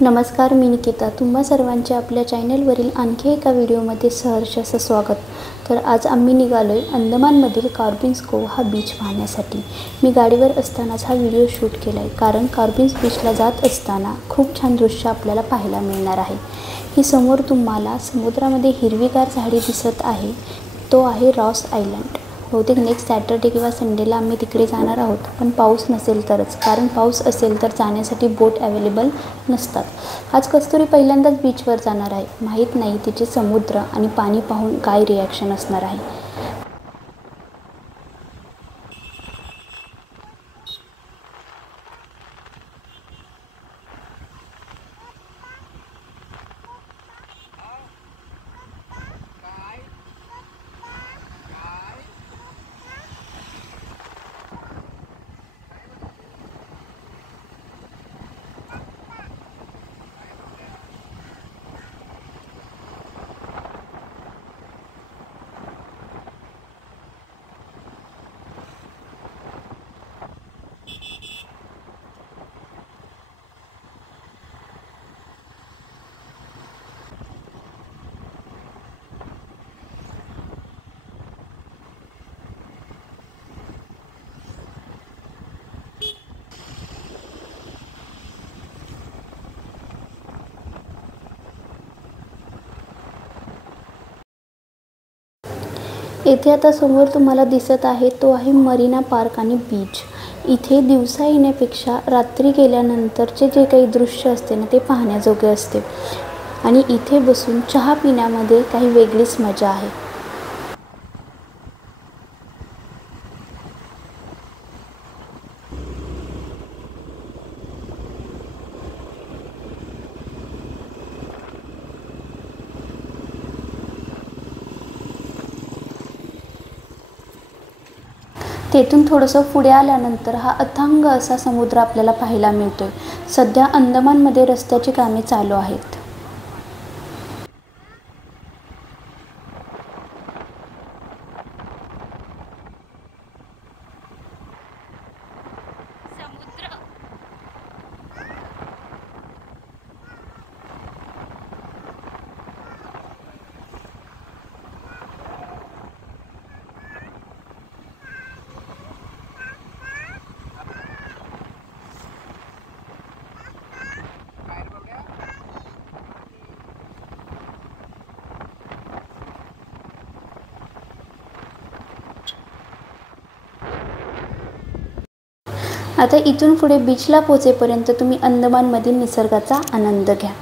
नमस्कार, मी निकिता. तुम्हा सर्वांचे आपल्या चॅनलवरील आणखी एका व्हिडिओमध्ये सहर्ष असं स्वागत. तर आज आम्ही निघालोय अंदमानमधील कार्बिन्स कोव्ह हा बीच पाहण्यासाठी. मी गाडीवर असतानाच हा व्हिडिओ शूट केला आहे, कारण कार्बिन्स बीचला जात असताना खूप छान दृश्य आपल्याला पाहायला मिळणार आहे. ही समोर तुम्हाला समुद्रामध्ये हिरवीगार झाडी दिसत आहे, तो आहे रॉस आयलंड. बहुतेक नेक्स्ट सॅटर्डे किंवा संडेला आम्ही तिकडे जाणार आहोत, पण पाऊस नसेल तरच, कारण पाऊस असेल तर जाण्यासाठी बोट अवेलेबल नसतात. आज कस्तुरी पहिल्यांदाच बीचवर जाणार आहे. माहीत नाही तिचे समुद्र आणि पाणी पाहून काय रिॲक्शन असणार आहे. येथे आता समोर तुम्हाला दिसत आहे तो आहे मरीना पार्क आणि बीच. इथे दिवसा येण्यापेक्षा रात्री गेल्यानंतरचे जे काही दृश्य असते ना, ते पाहण्याजोगे असते. आणि इथे बसून चहा पिण्यामध्ये काही वेगळीच मजा आहे. तेथून थोडंसं पुढे आल्यानंतर हा अथांग असा समुद्र आपल्याला पाहायला मिळतोय. सध्या अंदमानमध्ये रस्त्याची कामे चालू आहेत. आता इथून पुढे बीचला पोहोचेपर्यंत तुम्ही अंदमानमधील निसर्गाचा आनंद घ्या.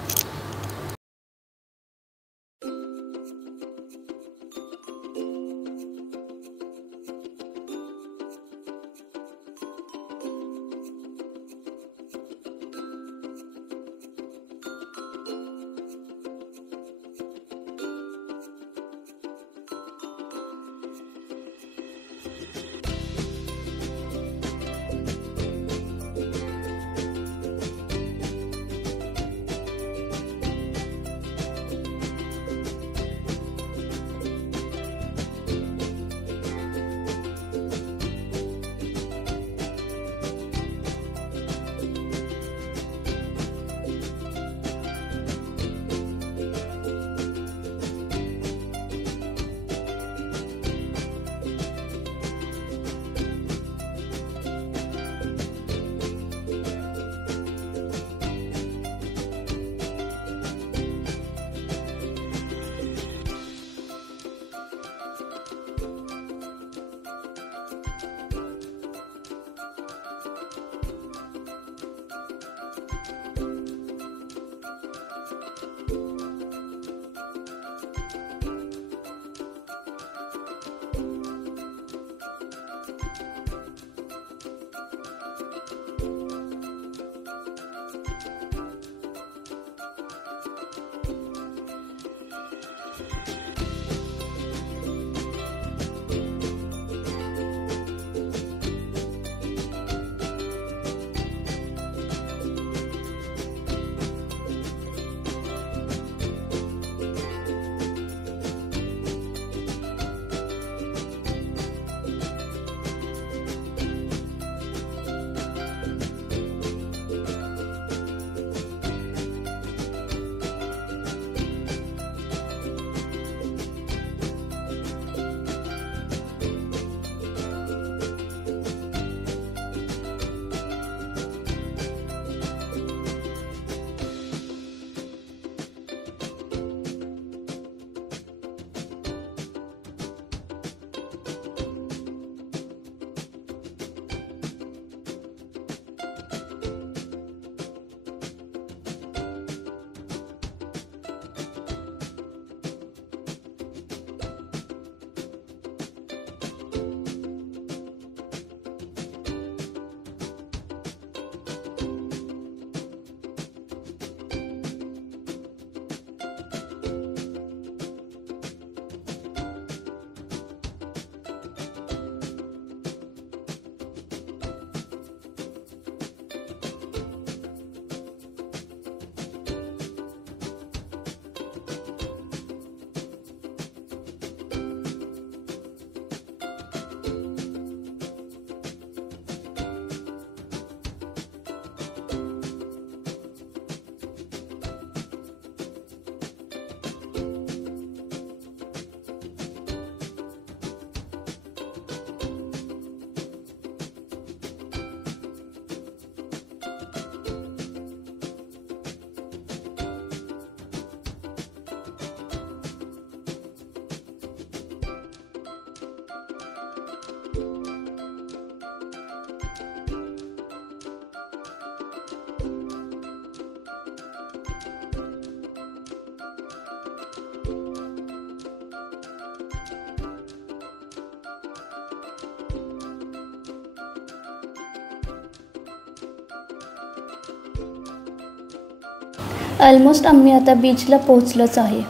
ऑलमोस्ट आम्ही आता बीचला पोहोचलोच आहे.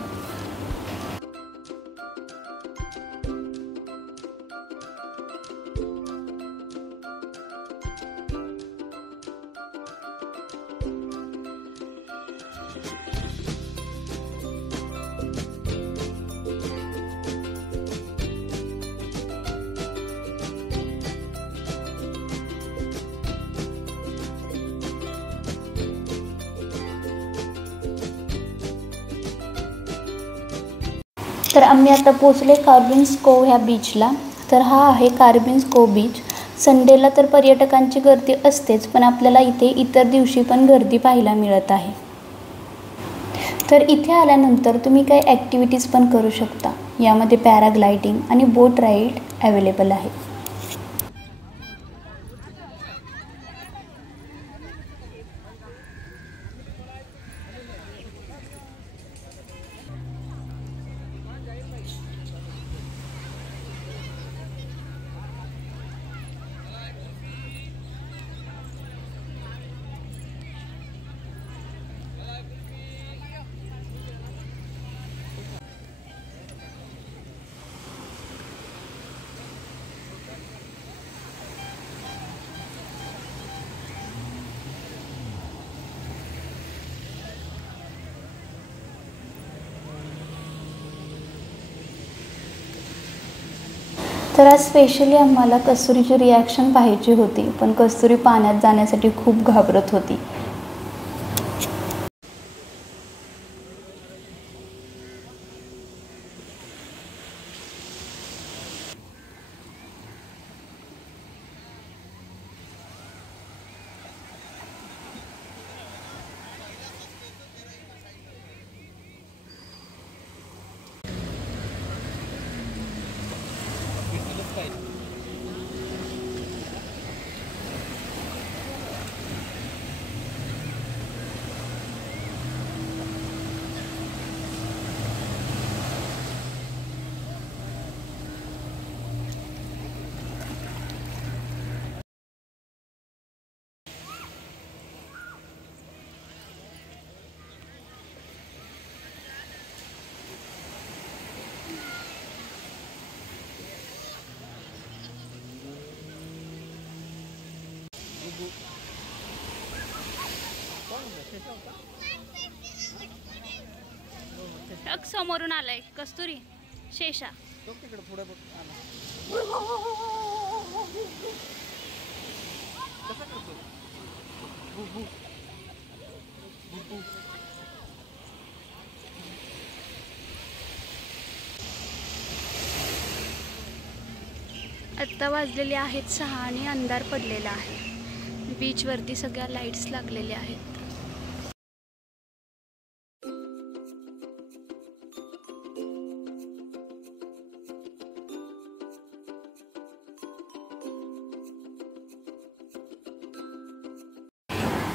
तर आम्ही आता पोचले कार्बिन्स कोव्ह ह्या बीचला. तर हा आहे कार्बिन्स कोव्ह बीच. संडेला तर पर्यटकांची गर्दी असतेच, पण आपल्याला इथे इतर दिवशी पण गर्दी पाहायला मिळत आहे. तर इथे आल्यानंतर तुम्ही काही ॲक्टिव्हिटीज पण करू शकता. यामध्ये पॅराग्लायडिंग आणि बोट राईड अवेलेबल आहे. तर आज स्पेशली आम्हाला कस्तुरीची रिॲक्शन पाहायची होती, पण कस्तुरी पाण्यात जाण्यासाठी खूप घाबरत होती. टक समोरून आलाय कस्तुरी शेषा. आत्ता वाजलेले आहेत 6 आणि अंधार पडलेला आहे. बीचवरती सगळ्या लाईट्स लागलेल्या आहेत.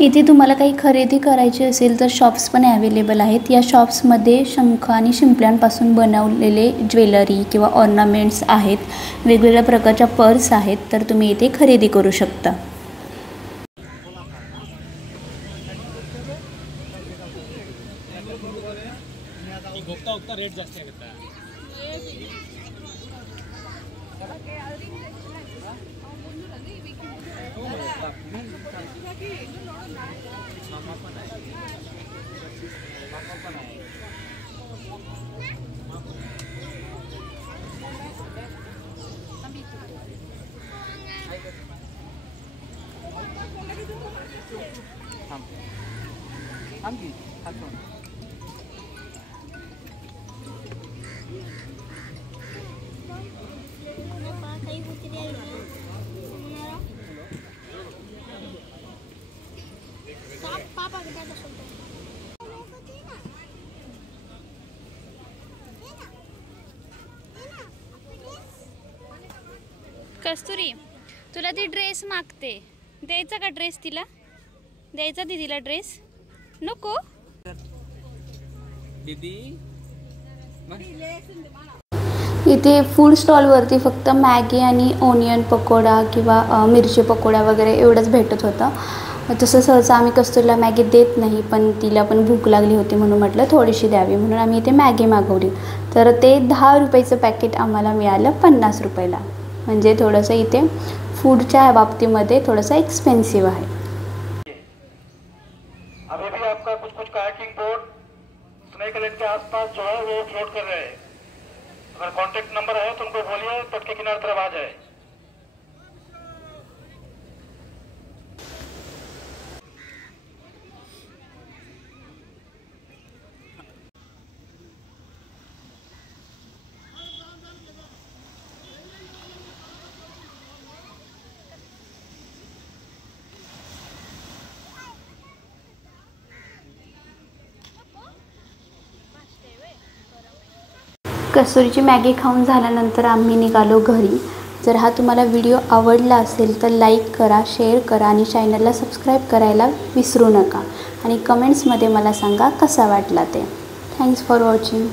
इथे तुम्हाला काही खरेदी करायची असेल तर शॉप्स पण अवेलेबल आहेत. या शॉप्समध्ये शंख आणि शिंपल्यांपासून बनवलेले ज्वेलरी किंवा ऑर्नामेंट्स आहेत. वेगवेगळ्या प्रकारच्या पर्स आहेत, तर तुम्ही इथे खरेदी करू शकता. कस्तुरी, तुला ती ड्रेस मागते, द्यायचा का ड्रेस तिला? द्यायचा दीदीला ड्रेस? नको दीदी. इथे फूड स्टॉलवरती फक्त मॅगी आणि ओनियन पकोडा किंवा मिरची पकोडा वगैरे एवढंच भेटत होतं. तसं सहसा आम्ही कस्तुरीला मॅगी देत नाही, पण तिला पण भूक लागली होती म्हणून म्हटलं थोडीशी द्यावी, म्हणून आम्ही इथे मॅगी मागवली. तर ते 10 रुपयाचं पॅकेट आम्हाला मिळालं 50 रुपयाला. म्हणजे थोडंसं इथे फूडच्या बाबतीमध्ये थोडंसं एक्सपेन्सिव्ह आहे. अभी भी आपका कुछ कायाकिंग बोट स्नेक आइलैंड के आसपास जो है वो फ्लोट कर रहे हैं. अगर कांटेक्ट नंबर है तो उनको बोलिए तट के किनारे तरफ आ जाए. कस्तुरीची मॅगी खाऊन झाल्यानंतर आम्ही निघालो घरी. जर हा तुम्हाला व्हिडिओ आवडला असेल तर लाईक करा, शेअर करा आणि चॅनलला सबस्क्राईब करायला विसरू नका. आणि कमेंट्समध्ये मला सांगा कसा वाटला ते. Thanks for watching.